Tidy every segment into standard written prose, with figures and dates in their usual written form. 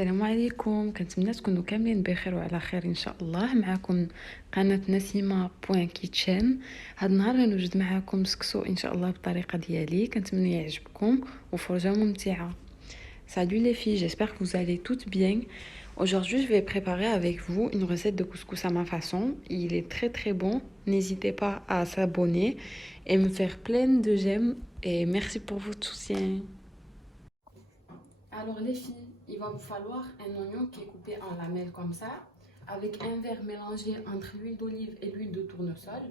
السلام عليكم، كنتمنى تكونوا كاملين بخير وعلى خير ان شاء الله. معكم قناه نسيمه بوين كيتشن. هاد النهار غنوجد معكم سكسو ان شاء الله بالطريقه ديالي، كنتمنى يعجبكم وفرجه ممتعه. Salut les filles, j'espère que vous allez toutes bien. Aujourd'hui, je vais préparer avec vous une recette de couscous à ma façon. Il est très très bon. N'hésitez pas à s'abonner et me faire plein de j'aime. Et merci pour votre soutien. Alors les filles, il va vous falloir un oignon qui est coupé en lamelles comme ça, avec un verre mélangé entre l'huile d'olive et l'huile de tournesol,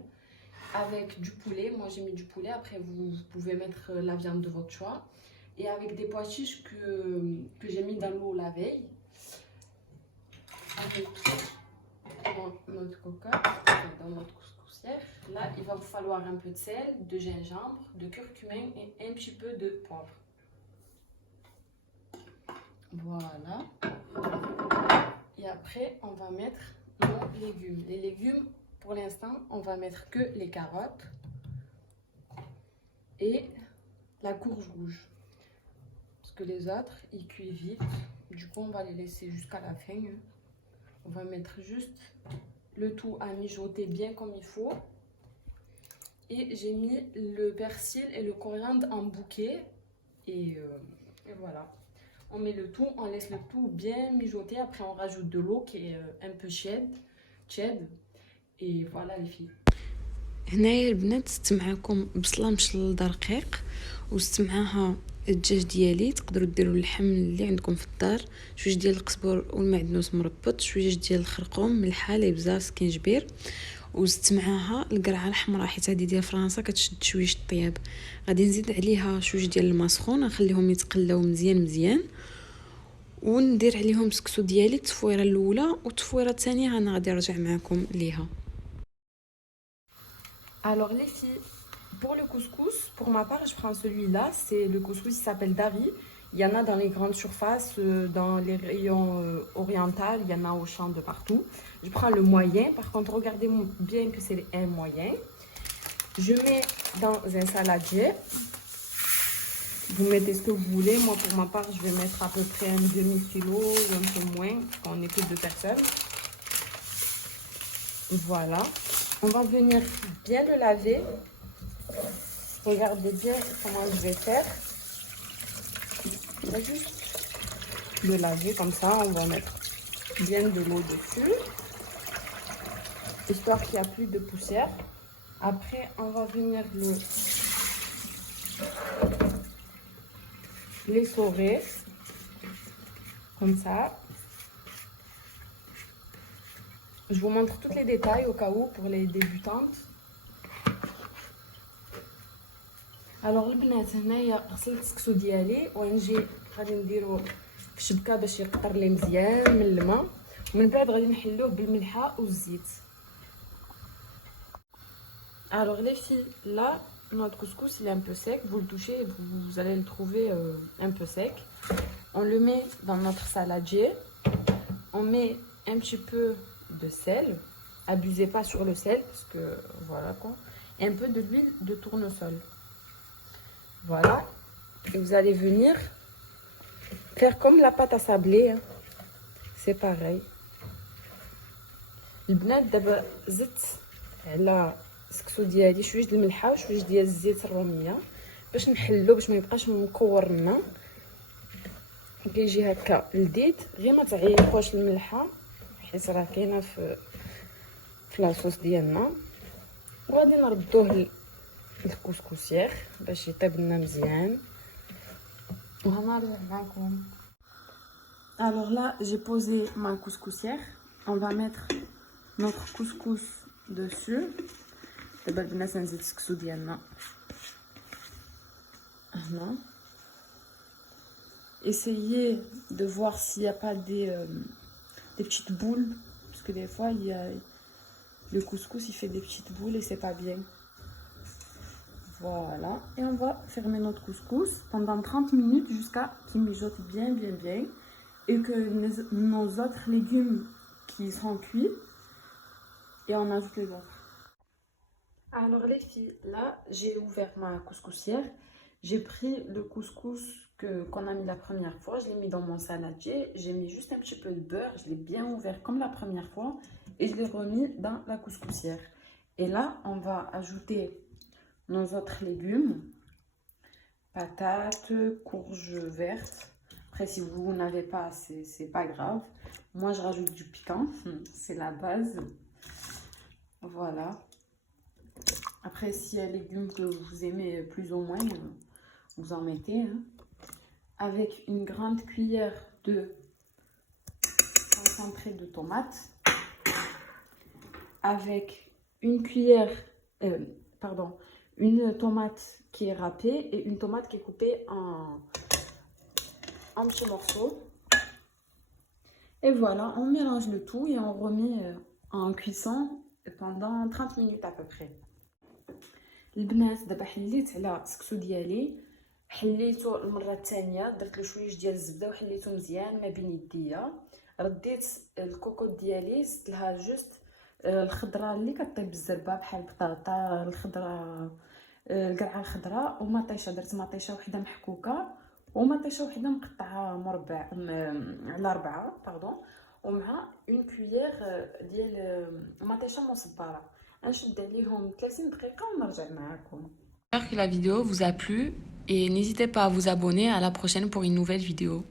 avec du poulet. Moi j'ai mis du poulet, après vous pouvez mettre la viande de votre choix, et avec des pois chiches que j'ai mis dans l'eau la veille, avec dans notre cocotte, dans notre couscoussière. Là il va vous falloir un peu de sel, de gingembre, de curcuma et un petit peu de poivre. Voilà. Et après, on va mettre nos légumes. Les légumes, pour l'instant, on va mettre que les carottes et la courge rouge. Parce que les autres, ils cuisent vite. Du coup, on va les laisser jusqu'à la fin. On va mettre juste le tout à mijoter bien comme il faut. Et j'ai mis le persil et le coriandre en bouquet. Et voilà. On met le tout, on laisse le tout bien mijoter. Après, on rajoute de l'eau qui est un peu tiède. Et voilà les filles. هنايا البنات زدت معاكم بصله مشلضه رقيق، وزدت معاها الدجاج ديالي. تقدروا ديروا اللحم اللي عندكم في الدار، شويه ديال القزبر والمعدنوس مربط، شويه ديال الخرقوم، ملحه، لبزه، سكينجبير، وزدت معاها القرعه الحمراء حيت هذه ديال فرنسا كتشد شويه الطياب. غادي نزيد عليها شويه ديال الماء سخون، نخليهم يتقلاو مزيان وندير عليهم سكسو ديالي التصفيره الاولى، والتصفيره الثانيه انا غادي نرجع معكم ليها. Alors les filles, pour le couscous, pour ma part je prends celui-là, c'est le couscous qui s'appelle Dari. Il y en a dans les grandes surfaces, dans les rayons orientaux, il y en a au champ de partout. Je prends le moyen, par contre regardez bien que c'est un moyen. Je mets dans un saladier. Vous mettez ce que vous voulez. Moi, pour ma part, je vais mettre à peu près un demi-kilo ou un peu moins, parce qu'on n'est que 2 personnes. Voilà. On va venir bien le laver. Regardez bien comment je vais faire. On va juste le laver comme ça. On va mettre bien de l'eau dessus, histoire qu'il n'y a plus de poussière. Après, on va venir l'essorer comme ça. Je vous montre tous les détails au cas où pour les débutantes. Alors البنات هنايا غسلت السكسو ديالي ونجي غادي نديرو في الشبكه باش يقطر لي مزيان من الماء، ومن بعد غادي نحلوه بالملحه والزيت. Alors les filles, là notre couscous il est un peu sec, vous le touchez et vous allez le trouver un peu sec. On le met dans notre saladier, on met un petit peu de sel, abusez pas sur le sel parce que voilà quoi, et un peu de l'huile de tournesol. Voilà, et vous allez venir faire comme la pâte à sabler, hein. C'est pareil. البنات دابا زدت على السكسو ديالي شويه ديال الملحه وشويه ديال الزيت الروميه باش نحلو، باش ما يبقاش مكور لنا. كيجي هكا لذيذ، غير ما تعيقوش الملحه حيت راه كاينه في لاصوص ديالنا. وغادي نردوه الكسكسير باش يطيب لنا مزيان وغنرجع معكم. Alors là, j'ai posé ma couscoussière. On va mettre notre couscous dessus. دابا البنات نزيد السكسو ديالنا هنا. Essayez de voir s'il n'y a pas des petites boules, parce que des fois il y a le couscous il fait des petites boules et c'est pas bien. Voilà, et on va fermer notre couscous pendant 30 minutes jusqu'à qu'il mijote bien et que nos autres légumes qui seront cuits, et on ajoute les autres. Alors les filles, là j'ai ouvert ma couscoussière, j'ai pris le couscous qu'on a mis la première fois. Je l'ai mis dans mon saladier. J'ai mis juste un petit peu de beurre. Je l'ai bien ouvert comme la première fois. Et je l'ai remis dans la couscoussière. Et là, on va ajouter nos autres légumes. Patates, courges vertes. Après, si vous n'avez pas, c'est pas grave. Moi, je rajoute du piquant. C'est la base. Voilà. Après, s'il y a des légumes que vous aimez plus ou moins, vous en mettez. Hein. Avec une grande cuillère de concentré de tomates. Avec une cuillère, une tomate qui est râpée et une tomate qui est coupée en petits morceaux. Et voilà, on mélange le tout et on remet en cuisson pendant 30 minutes à peu près. البنات دابا حليت على السكسو ديالي حليته المره الثانيه درت له شويه ديال الزبده وحليته مزيان ما بين يديا رديت الكوكوط ديالي زدت لها جوست الخضره اللي كطيب بالزربه بحال البطاطا الخضره القرعه الخضراء ومطيشه درت مطيشه وحده محكوكه ومطيشه وحده مقطعه مربع على 4 باردون ومع اون كويير ديال مطيشه مصبره نشد عليهم 30 دقيقه ونرجع معاكم. J'espère que la vidéo vous a plu et n'hésitez pas à vous abonner. À la prochaine pour une nouvelle vidéo.